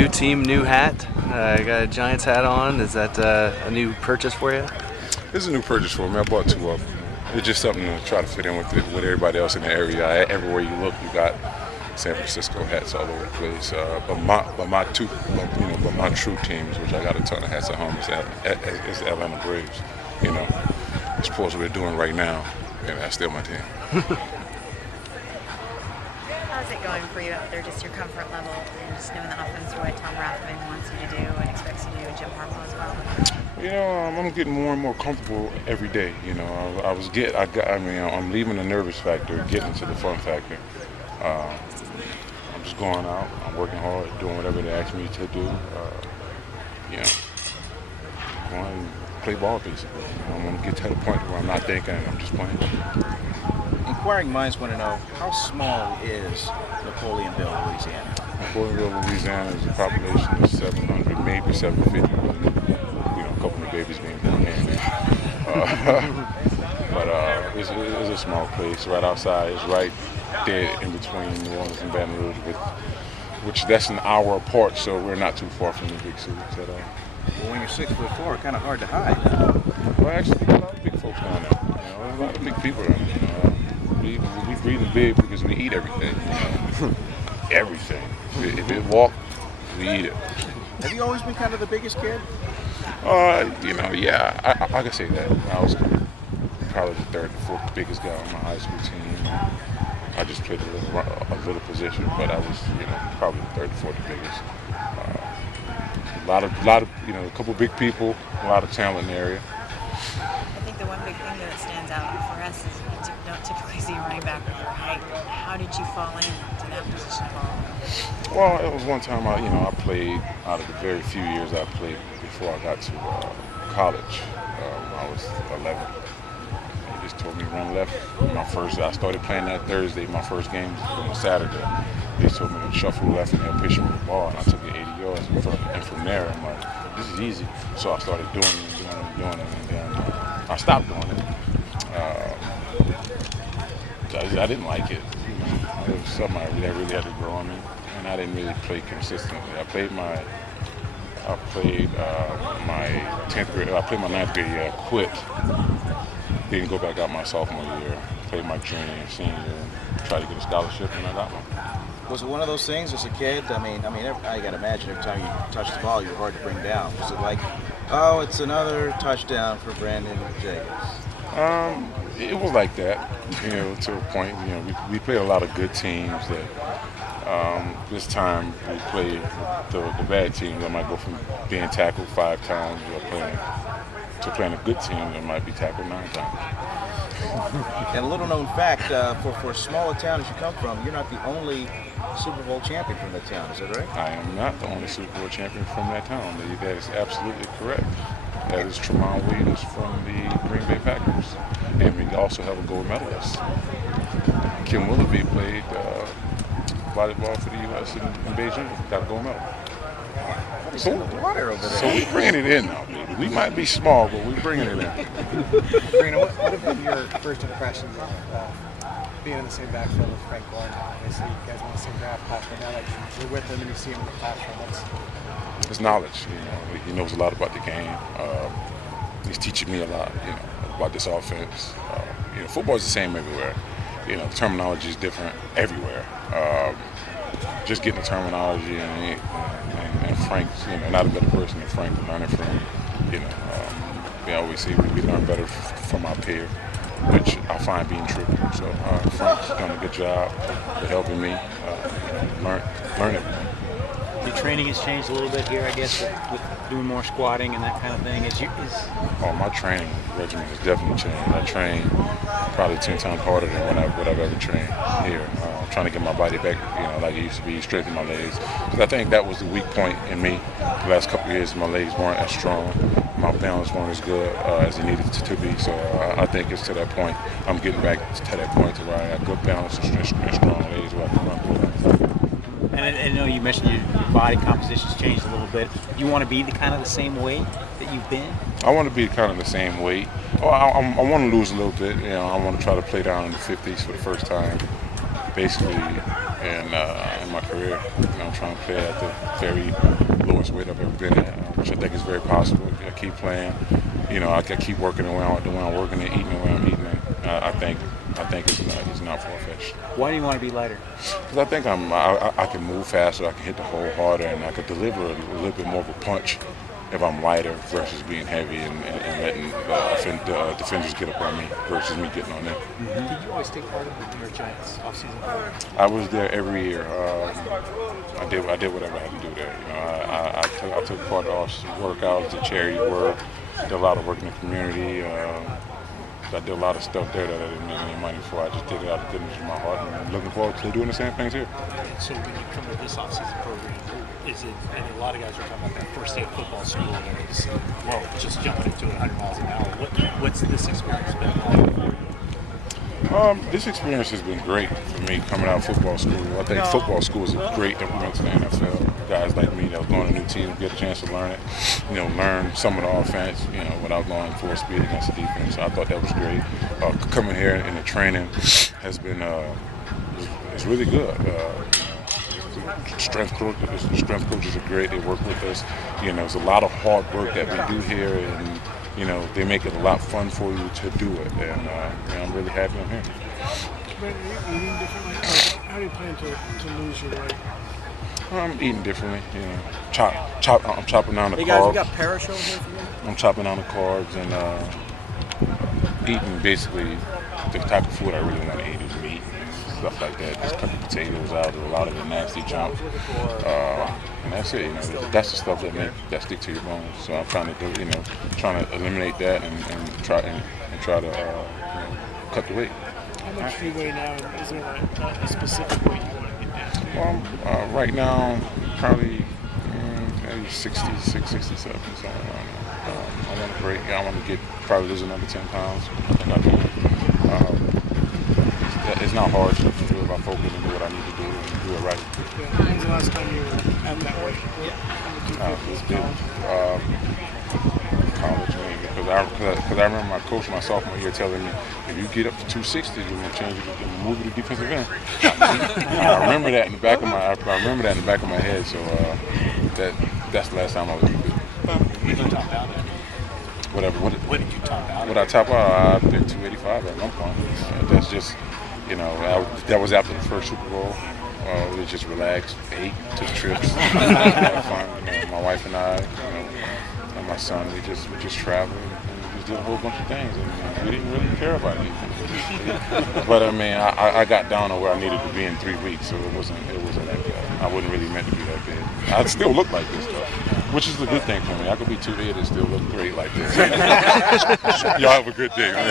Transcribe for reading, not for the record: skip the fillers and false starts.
New team, new hat. I got a Giants hat on. Is that a new purchase for you? This is a new purchase for me. I bought two of them. It's just something to try to fit in with everybody else in the area. Everywhere you look, you got San Francisco hats all over the place. But my true teams, which I got a ton of hats at home, is the Atlanta Braves. You know, it's what we're doing right now, and that's still my team. How's it going for you out there, just your comfort level and just knowing the offense, what Tom Rathman wants you to do and expects you to do, and Jim Harbaugh as well? I'm getting more and more comfortable every day. I'm leaving the nervous factor, getting to the fun factor. I'm just going out, I'm working hard, doing whatever they ask me to do. Going to play ball basically. I want to get to the point where I'm not thinking, I'm just playing. Inquiring minds want to know, how small is Napoleonville, Louisiana? Napoleonville, Louisiana is a population of 700, maybe 750. A couple of babies being born in but it's a small place right outside. It's right there in between New Orleans and Baton Rouge, which that's an hour apart, so we're not too far from the big cities at all. Well, when you're 6'4", kind of hard to hide. Well, actually, a lot of big folks down there. There's a lot of big people down there. We breathing big because we eat everything. Everything. If it walk, we eat it. Have you always been kind of the biggest kid? Yeah, I can say that. I was probably the third or fourth biggest guy on my high school team. I just played a little position, but I was, probably the third or fourth biggest. A couple big people, a lot of talent in the area. I think the one big thing that stands out for us is you don't typically see a running back with your height. How did you fall into that position of ball? Well, it was one time I played, out of the very few years I played before I got to college. I was 11. They just told me to run left. I started playing that Thursday. My first game was on Saturday. They told me to shuffle left and they'll pitch me the ball, and I took it 80 yards. And from there, I'm like, this is easy. So I started doing it, and then I stopped doing it. I didn't like it. It was something I really had to grow on me, and I didn't really play consistently. I played my 10th grade. I played my 9th grade year. I quit. Didn't go back out my sophomore year. Played my junior and senior year. Tried to get a scholarship, and I got one. Was it one of those things as a kid? I got to imagine every time you touch the ball, you're hard to bring down. Was it like, oh, it's another touchdown for Brandon Jacobs? It was like that, to a point. We played a lot of good teams that this time we played the bad teams that might go from being tackled 5 times to playing a good team that might be tackled 9 times. And a little known fact, for a smaller town as you come from, you're not the only Super Bowl champion from that town, is that right? I am not the only Super Bowl champion from that town. That is absolutely correct. That is Tramon Williams from the Green Bay Packers. And we also have a gold medalist. Kim Willoughby played volleyball for the U.S. in Beijing, got a gold medal. So water over there. So we're bringing it in now, baby. We might be small, but we're bringing it in. Brina, what have been your first impressions of being in the same backfield with Frank Gore? Obviously, you guys want the same draft class, but now that you're with him and you see him in the classroom, his knowledge. He knows a lot about the game. He's teaching me a lot, about this offense. Football is the same everywhere. The terminology is different everywhere. Just getting the terminology and Frank's, not a better person than Frank to learn it from. We always say we learn better from our peer, which I find being true. So Frank's done a good job of helping me learn it. Your training has changed a little bit here, I guess, with doing more squatting and that kind of thing. My training regimen has definitely changed. I train probably 10 times harder than what I've ever trained here. Trying to get my body back, like it used to be, strengthen my legs. Because I think that was the weak point in me. The last couple of years, my legs weren't as strong. My balance weren't as good as it needed to be. So I think it's to that point. I'm getting back to that point to where I have good balance and strong legs where I can run good. And I know you mentioned your body composition's changed a little bit. You want to be the same weight that you've been? I want to be kind of the same weight. I want to lose a little bit. I want to try to play down in the 50s for the first time. Basically, in my career. I'm trying to play at the very lowest weight I've ever been at, which I think is very possible. I keep playing. I keep working the way I'm working and eating the way I'm eating. I think it's not far-fetched. Why do you want to be lighter? Because I think I can move faster, I can hit the hole harder, and I can deliver a little bit more of a punch if I'm lighter versus being heavy and letting defenders get up on me versus me getting on them. Did you always take part in the New York Giants offseason? I was there every year. I did whatever I had to do there. I took part of workouts, did charity work, did a lot of work in the community. I did a lot of stuff there that I didn't make any money for. I just did it out of the goodness of my heart, and I'm looking forward to doing the same things here. So when you come to this offseason program, is it, I know a lot of guys are talking about that first day of football school, and it's, well, just jumping into it 100 miles an hour. What's this experience been like for you? This experience has been great for me coming out of football school. I think football school is a great implement to the NFL. Guys like me that was going to a new team get a chance to learn it, learn some of the offense, without going full speed against the defense. So I thought that was great. Coming here in the training has been it's really good. Strength coaches are great. They work with us. There's a lot of hard work that we do here, and they make it a lot fun for you to do it. And I'm really happy I'm here. Brandon, are you eating differently? How do you plan to lose your weight? I'm eating differently. I'm chopping down the carbs. Hey guys, we got Parrish over here for you. I'm chopping down the carbs and eating basically the type of food I really want to eat is meat, stuff like that. Just cutting potatoes out, a lot of the nasty junk, and that's it. That's the stuff that stick to your bones. So I'm trying to trying to eliminate that and try to cut the weight. How much do you weigh now? Is there a specific weight you want to get down to? Well, right now, probably maybe 66, 67, something around there. I want to break. I want to get probably lose another 10 pounds. I think I can. It's not hard to do if I focus and do what I need to do and do it right. Yeah. When's the last time you were at that weight? College, because I remember my coach my sophomore year telling me, if you get up to 260, you're gonna change it and move it to defensive end. I remember that in the back of my head. So that's the last time I was going to do. You didn't top out at? Whatever. What did you top out? What I top out, I did 285 at one point. That's just, that was after the first Super Bowl. We just relaxed, ate, took trips, had fun. My wife and I, and my son, we just traveled and just did a whole bunch of things, and we didn't really care about anything. But I mean, I got down to where I needed to be in 3 weeks, so it wasn't that bad. I wasn't really meant to be that big. I still look like this though, which is a good thing for me. I could be 280 and still look great like this. Y'all have a good day, man.